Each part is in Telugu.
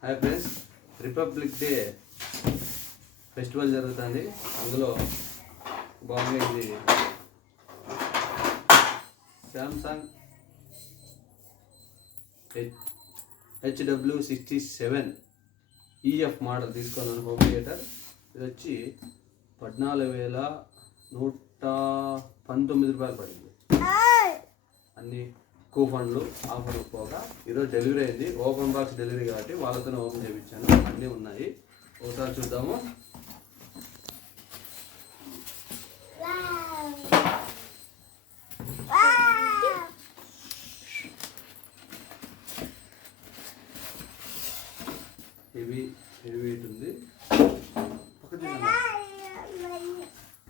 Hi friends, republic day festival జరుగుతుంది. అందులో భాగంగా ఇది శాంసంగ్ HW67 EF మోడల్ తీసుకున్నాను. హోమ్ థియేటర్ ఇది వచ్చి 14,119 రూపాయలు పడింది. అన్ని కూపన్లు ఆఫర్లు పోగా ఈరోజు డెలివరీ అయింది. ఓపెన్ బాక్స్ డెలివరీ కాబట్టి వాళ్ళతోనే ఓపెన్ చేయించాను. అన్నీ ఉన్నాయి, ఒకసారి చూద్దాము. హెవీ వెయిట్ ఉంది,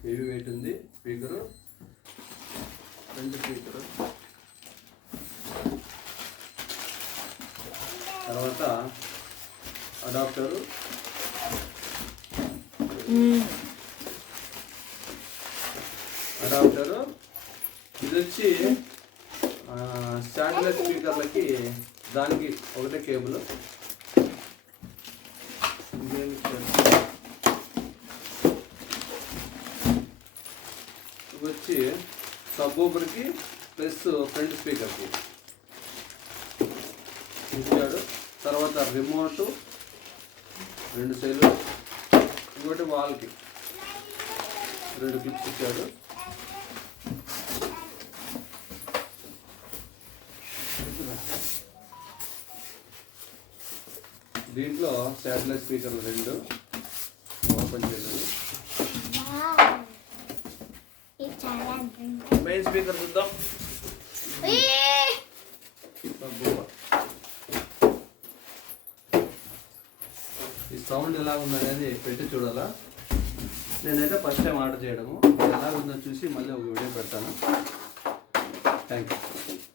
హెవీ వెయిట్ ఉంది. స్పీకరు, ఫ్రంట్ స్పీకరు, తర్వాత అడాప్టరు, ఇది వచ్చి శాటిలైట్ స్పీకర్లకి దానికి ఒకటే కేబుల్. ఇది వచ్చి సబ్ ఊపర్కి ప్లస్ ఫ్రంట్ స్పీకర్కి ఇచ్చాడు. తర్వాత రిమోట్, 2 సెల్లు, ఇంకోటి వాల్కి 2 క్లిప్స్ ఇచ్చాడు. దీంట్లో శాటిలైట్ స్పీకర్లు 2 ఓపెన్ చేయలేదు. మెయిన్ స్పీకర్ చూద్దాం. ఈ సౌండ్ ఎలా ఉందనేది పెట్టి చూడాలా. నేనైతే ఫస్ట్ టైం ఆర్డర్ చేయడము. ఎలా ఉందో చూసి మళ్ళీ ఒక వీడియో పెడతాను. Thank you.